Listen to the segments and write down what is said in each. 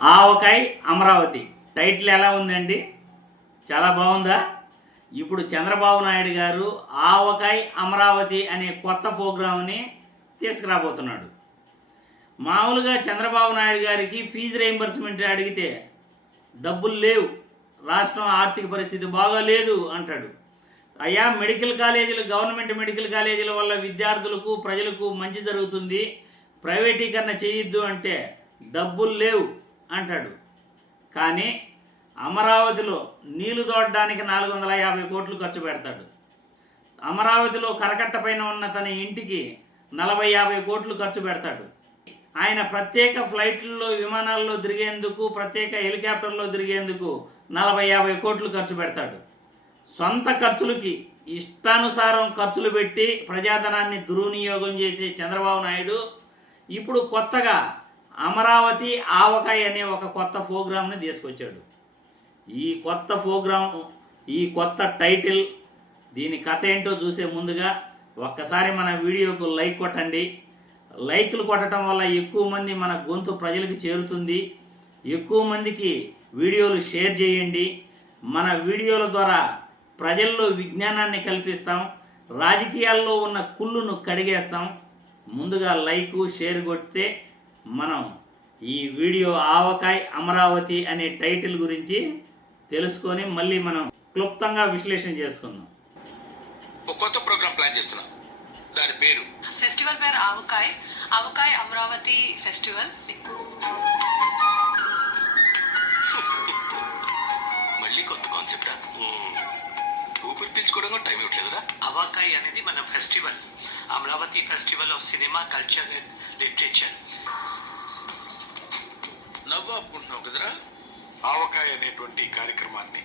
ఆవకాయ Amaravati title ఎలా ఉందండి? చాలా బాగుందా? ఇప్పుడు చంద్రబాబు నాయుడు గారు ఆవకాయ అమరావతి అనే కొత్త ప్రోగ్రామ్ని తీసుకురాబోతున్నాడు. మామూలుగా చంద్రబాబు నాయుడు గారికి ఫీజు రీయింబర్స్మెంట్ అడిగితే డబ్బులు లేవు, రాష్ట్రం ఆర్థిక పరిస్థితి బాగాలేదు అంటాడు. అయ్యా, మెడికల్ కాలేజీలు, గవర్నమెంట్ మెడికల్ కాలేజీల వల్ల విద్యార్థులకు ప్రజలకు మంచి జరుగుతుంది, ప్రైవేటీకరణ చేయొద్దు అంటే డబ్బులు లేవు అంటాడు. కానీ అమరావతిలో నీళ్లు తోడడానికి 450 కోట్లు ఖర్చు పెడతాడు. అమరావతిలో కరకట్ట పైన ఉన్న తన ఇంటికి 40-50 కోట్లు ఖర్చు పెడతాడు. ఆయన ప్రత్యేక ఫ్లైట్లలో, విమానాల్లో తిరిగేందుకు, ప్రత్యేక హెలికాప్టర్లో తిరిగేందుకు 40-50 కోట్లు ఖర్చు పెడతాడు. సొంత ఖర్చులకి ఇష్టానుసారం ఖర్చులు పెట్టి ప్రజాధనాన్ని దుర్వినియోగం చేసే చంద్రబాబు నాయుడు ఇప్పుడు కొత్తగా అమరావతి ఆవకాయ అనే ఒక కొత్త ప్రోగ్రామ్ని తీసుకొచ్చాడు. ఈ కొత్త ప్రోగ్రామ్, ఈ కొత్త టైటిల్, దీని కథ ఏంటో చూసే ముందుగా ఒక్కసారి మన వీడియోకు లైక్ కొట్టండి. లైక్లు కొట్టడం వల్ల ఎక్కువ మంది మన గొంతు ప్రజలకు చేరుతుంది. ఎక్కువ మందికి వీడియోలు షేర్ చేయండి. మన వీడియోల ద్వారా ప్రజల్లో విజ్ఞానాన్ని కల్పిస్తాం, రాజకీయాల్లో ఉన్న కుళ్ళును కడిగేస్తాం. ముందుగా లైక్, షేర్ కొడితే మనం ఈ వీడియో ఆవకాయ అమరావతి అనే టైటిల్ గురించి తెలుసుకొని మళ్ళీ మనం క్లుప్తంగా విశ్లేషణ చేసుకుందాం. ఒక కొత్త ప్రోగ్రామ్ ప్లాన్ చేస్తున్నాం. దాని పేరు ఫెస్టివల్ పేరు ఆవకాయ ఆవకాయ అమరావతి ఫెస్టివల్. మళ్ళీ కొత్త కాన్సెప్ట్. ఊపిరి పీల్చుకోవడం టైం ఇవ్వట్లేదురా. ఆవకాయ అనేది మన festival, Amaravati festival of cinema, culture and literature. నవ్వు ఆపుకుంటున్నావు కదరా. ఆవకాయ అనేటువంటి కార్యక్రమాన్ని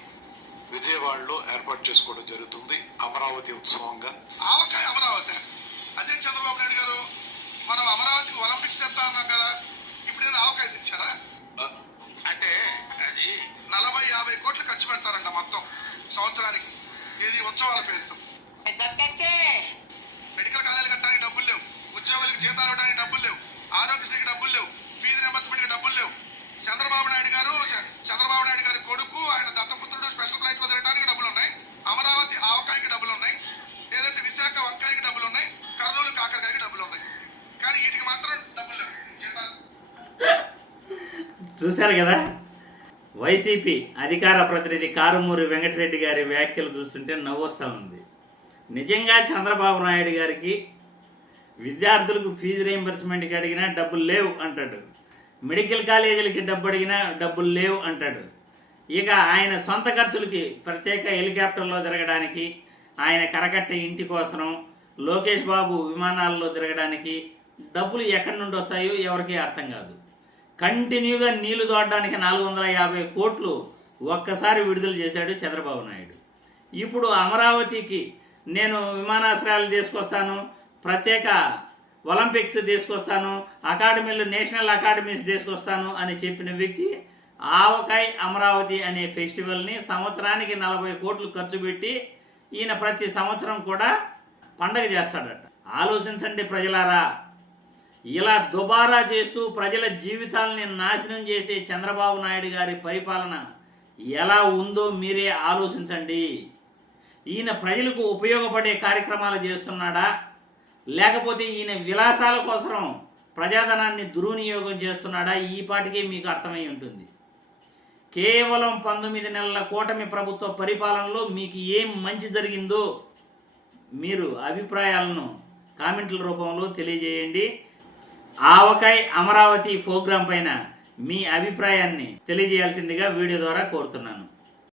విజయవాడలో ఏర్పాటు చేసుకోవడం జరుగుతుంది అమరావతి ఉత్సవంగా. ఆవకాయ అమరావతి అదే చంద్రబాబు నాయుడు గారు, మనం అమరావతికి ఒలింపిక్స్ తెస్తా ఉన్నాం కదా, ఇప్పుడు ఏదో ఆవకాయ తెచ్చారా? అంటే అది 40-50 కోట్లు ఖర్చు పెడతారంట మొత్తం సంవత్సరానికి, ఇది ఉత్సవాల పేరుతో. మెడికల్ కాలేజీలు కట్టడానికి డబ్బులు లేవు, ఉద్యోగులకు జీతాలు ఇవ్వడానికి డబ్బులు లేవు, ఆరోగ్యశ్రీకి డబ్బులు లేవు, ఫీజు రియంబర్స్మెంట్కి డబ్బులు లేవు. చంద్రబాబు నాయుడు గారి కొడుకు, ఆయన దత్తపుత్రుడు స్పెషల్ ఫ్లైట్ లో తిరగడానికి డబ్బులు ఉన్నాయి. అమరావతి ఆవకాయకి డబ్బులు ఉన్నాయి. ఏదైతే విశాఖ వంకాయకి డబ్బులు ఉన్నాయి, కర్నూలు కాకరకాయకి డబ్బులు ఉన్నాయి. కానీ వీటికి మాత్రం డబ్బులు లేవు. చూశారు కదా, వైసీపీ అధికార ప్రతినిధి కారుమూరి వెంకటరెడ్డి గారి వ్యాఖ్యలు చూస్తుంటే నవ్వొస్తూ ఉంది. నిజంగా చంద్రబాబు నాయుడు గారికి విద్యార్థులకు ఫీజు రీయింబర్స్మెంట్కి అడిగినా డబ్బులు లేవు అంటాడు, మెడికల్ కాలేజీలకి డబ్బు అడిగినా డబ్బులు లేవు అంటాడు. ఇక ఆయన సొంత ఖర్చులకి ప్రత్యేక హెలికాప్టర్లో తిరగడానికి, ఆయన కరకట్ట ఇంటి కోసం, లోకేష్ బాబు విమానాల్లో తిరగడానికి డబ్బులు ఎక్కడి నుండి వస్తాయో ఎవరికీ అర్థం కాదు. కంటిన్యూగా నీళ్లు తోడడానికి 450 కోట్లు ఒక్కసారి విడుదల చేశాడు చంద్రబాబు నాయుడు. ఇప్పుడు అమరావతికి నేను విమానాశ్రయాలు తీసుకొస్తాను, ప్రత్యేక ఒలింపిక్స్ తీసుకొస్తాను, అకాడమీలు, నేషనల్ అకాడమీస్ తీసుకొస్తాను అని చెప్పిన వ్యక్తి ఆవకాయ అమరావతి అనే ఫెస్టివల్ని సంవత్సరానికి 40 కోట్లు ఖర్చు పెట్టి ఈయన ప్రతి సంవత్సరం కూడా పండగ చేస్తాడట. ఆలోచించండి ప్రజలారా, ఇలా దుబారా చేస్తూ ప్రజల జీవితాలని నాశనం చేసే చంద్రబాబు నాయుడు గారి పరిపాలన ఎలా ఉందో మీరే ఆలోచించండి. ఈయన ప్రజలకు ఉపయోగపడే కార్యక్రమాలు చేస్తున్నాడా, లేకపోతే ఈయన విలాసాల కోసం ప్రజాధనాన్ని దుర్వినియోగం చేస్తున్నాడా? ఈ పాటికే మీకు అర్థమై ఉంటుంది. కేవలం 19 నెలల కూటమి ప్రభుత్వ పరిపాలనలో మీకు ఏం మంచి జరిగిందో మీరు అభిప్రాయాలను కామెంట్ల రూపంలో తెలియజేయండి. ఆవకాయ అమరావతి ప్రోగ్రాం పైన మీ అభిప్రాయాన్ని తెలియజేయాల్సిందిగా వీడియో ద్వారా కోరుతున్నాను.